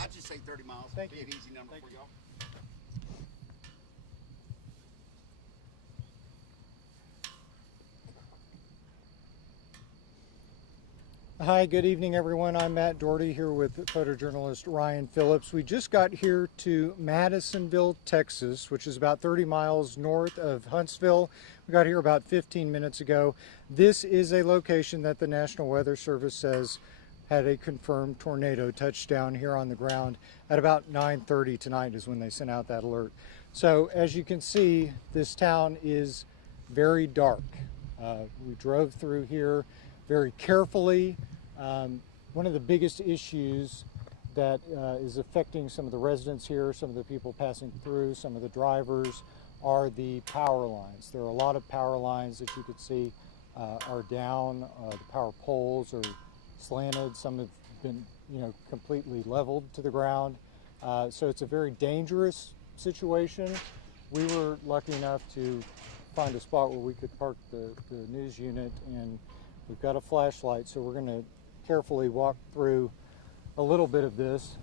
I'd just say 30 miles. Thank Be you. an easy number Thank for you. y'all. Hi, good evening, everyone. I'm Matt Dougherty here with photojournalist Ryan Phillips. We just got here to Madisonville, Texas, which is about 30 miles north of Huntsville. We got here about 15 minutes ago. This is a location that the National Weather Service says had a confirmed tornado touchdown here on the ground at about 9:30 tonight is when they sent out that alert. So as you can see, this town is very dark. We drove through here very carefully. One of the biggest issues that is affecting some of the residents here, some of the people passing through, some of the drivers, are the power lines. There are a lot of power lines that you could see are down. The power poles are slanted. Some have been, completely leveled to the ground. So it's a very dangerous situation. We were lucky enough to find a spot where we could park the news unit, and we've got a flashlight, so we're going to carefully walk through a little bit of this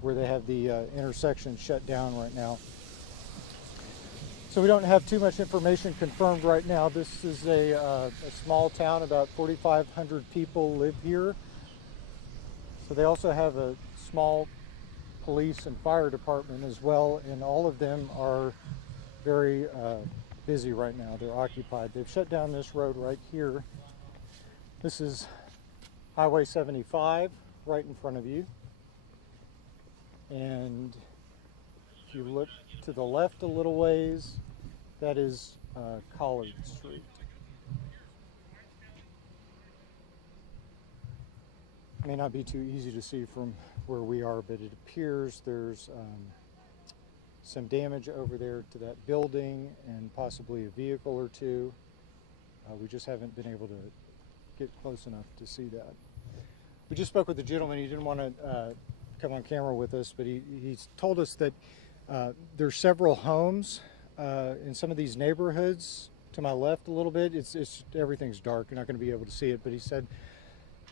where they have the intersection shut down right now. So we don't have too much information confirmed right now. This is a small town, about 4,500 people live here. So they also have a small police and fire department as well, and all of them are very busy right now. They're occupied. They've shut down this road right here. This is Highway 75 right in front of you. And if you look to the left a little ways, that is Collard Street. It may not be too easy to see from where we are, but it appears there's some damage over there to that building and possibly a vehicle or two. We just haven't been able to get close enough to see that. We just spoke with the gentleman. He didn't want to come on camera with us, but he's told us that there's several homes in some of these neighborhoods. To my left a little bit, it's everything's dark. You're not going to be able to see it, but he said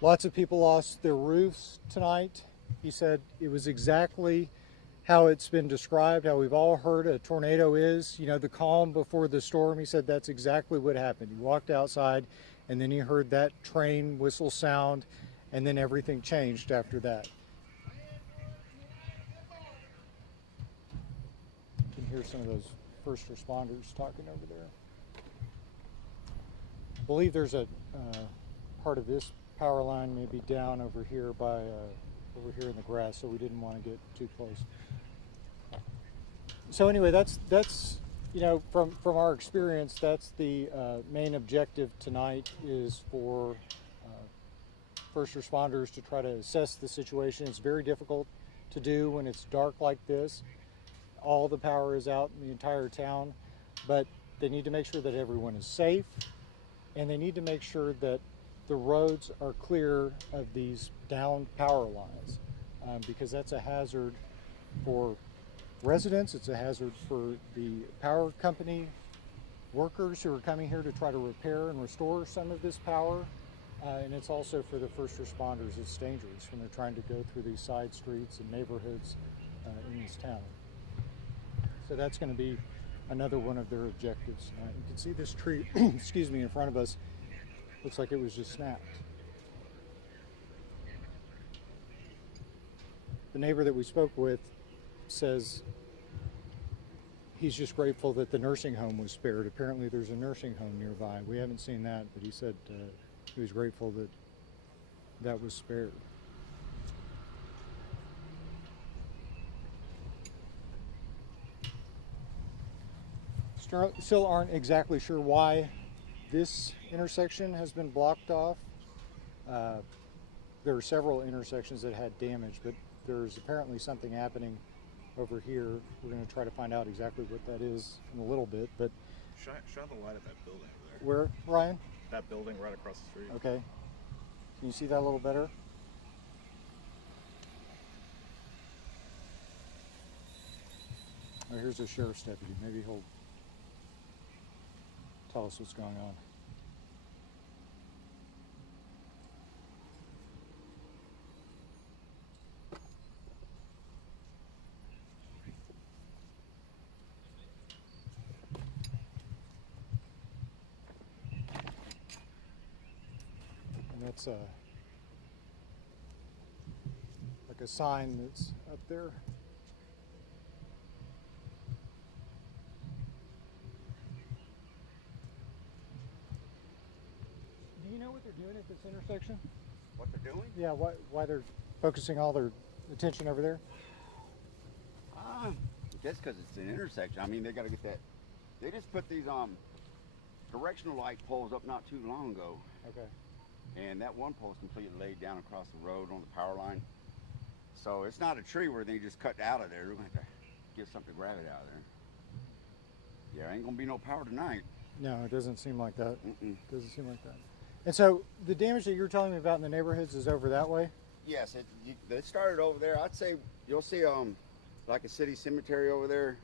lots of people lost their roofs tonight. He said it was exactly how it's been described, how we've all heard a tornado is, the calm before the storm. He said that's exactly what happened. He walked outside, and then he heard that train whistle sound, and then everything changed after that. You can hear some of those first responders talking over there. I believe there's a part of this power line maybe down over here by over here in the grass, so we didn't want to get too close. So anyway, that's from our experience, that's the main objective tonight, is for first responders to try to assess the situation. It's very difficult to do when it's dark like this. All the power is out in the entire town, but they need to make sure that everyone is safe, and they need to make sure that the roads are clear of these downed power lines, because that's a hazard for residents. It's a hazard for the power company workers who are coming here to try to repair and restore some of this power, and it's also for the first responders. It's dangerous when they're trying to go through these side streets and neighborhoods in this town. So that's going to be another one of their objectives. You can see this tree excuse me, in front of us. Looks like it was just snapped. The neighbor that we spoke with says he's just grateful that the nursing home was spared. Apparently there's a nursing home nearby. We haven't seen that, but he said he was grateful that that was spared. Still aren't exactly sure why this intersection has been blocked off. There are several intersections that had damage, but there's apparently something happening over here. We're going to try to find out exactly what that is in a little bit. But shine the light at that building over there. Where, Ryan? That building right across the street. Okay. Can you see that a little better? Oh, here's a sheriff's deputy. Maybe he'll tell us what's going on. That's like a sign that's up there. Do you know what they're doing at this intersection? What they're doing? Yeah, why they're focusing all their attention over there? Just because it's an intersection. I mean, they got to get that. They just put these directional light poles up not too long ago. Okay. And that one pole's completely laid down across the road on the power line. So it's not a tree where they just cut out of there. They're going to have to get something to grab it out of there. Yeah, ain't going to be no power tonight. No, it doesn't seem like that. Doesn't seem like that. And so the damage that you're telling me about in the neighborhoods is over that way? Yes, it started over there. I'd say you'll see like a city cemetery over there.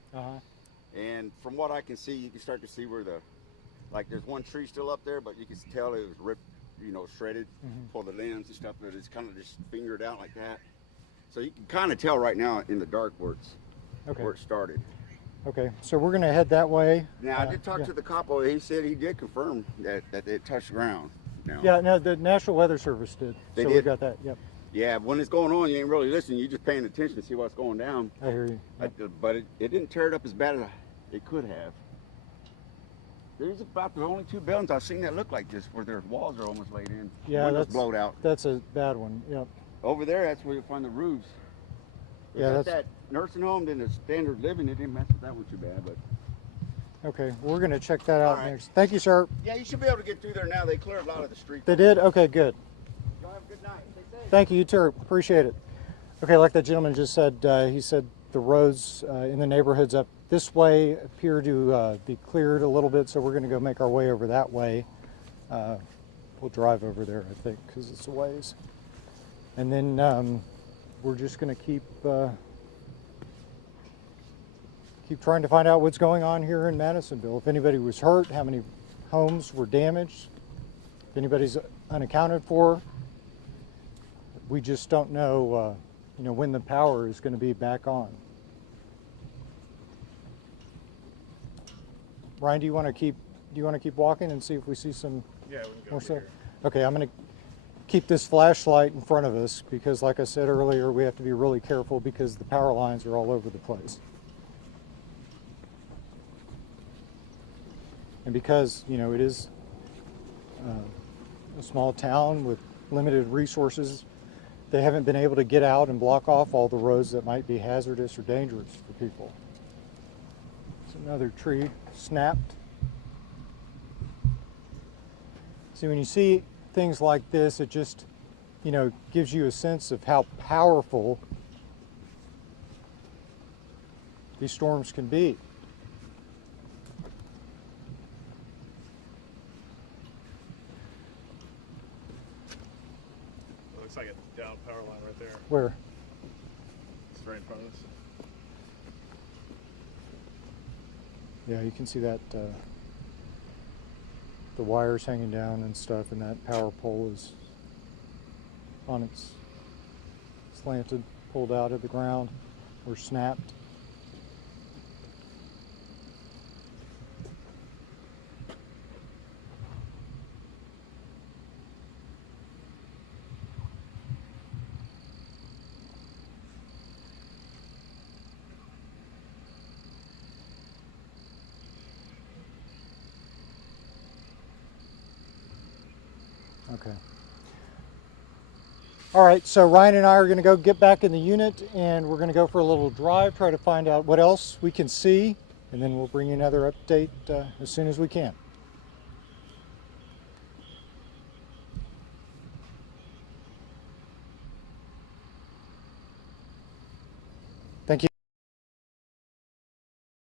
And from what I can see, you can start to see where like there's one tree still up there, but you can tell it was ripped, you know, shredded for the limbs and stuff, but it's kind of just fingered out like that. So you can kind of tell right now in the dark where it started. Okay, so we're going to head that way. Now, I did talk to the capo. He said he did confirm that it touched ground. Now. Yeah, no, the National Weather Service did. They so did? we got that, yep. Yeah, when it's going on, you ain't really listening. You're just paying attention to see what's going down. I hear you. Yep. But it didn't tear it up as bad as it could have. There's about the only two buildings I've seen that look like this, where their walls are almost laid in. Yeah, that's blowed out. That's a bad one. Yep. Over there, that's where you'll find the roofs. Yeah, that's that nursing home. Then the standard living, it didn't mess with that one too bad, but. Okay, we're going to check that out right. next. Thank you, sir. Yeah, you should be able to get through there now. They cleared a lot of the street. They did? Okay, good. Y'all have a good night. Stay safe. Thank you, you too. Appreciate it. Okay, like that gentleman just said, he said the roads in the neighborhoods up this way appear to be cleared a little bit, so we're going to go make our way over that way. We'll drive over there, I think, because it's a ways. And then we're just going to keep trying to find out what's going on here in Madisonville. If anybody was hurt, how many homes were damaged, if anybody's unaccounted for. We just don't know, when the power is going to be back on. Ryan, do you want to keep walking and see if we see some more stuff? Okay, I'm going to keep this flashlight in front of us because, like I said earlier, we have to be really careful because the power lines are all over the place. And because, it is a small town with limited resources, they haven't been able to get out and block off all the roads that might be hazardous or dangerous for people. It's another tree snapped. See, when you see things like this, it just, gives you a sense of how powerful these storms can be. Looks like a down power line right there. Where? It's right in front of us. Yeah, you can see that the wires hanging down and stuff, and that power pole is on its slanted, pulled out of the ground, or snapped. Okay. All right, so Ryan and I are going to go get back in the unit and we're going to go for a little drive, try to find out what else we can see, and then we'll bring you another update as soon as we can.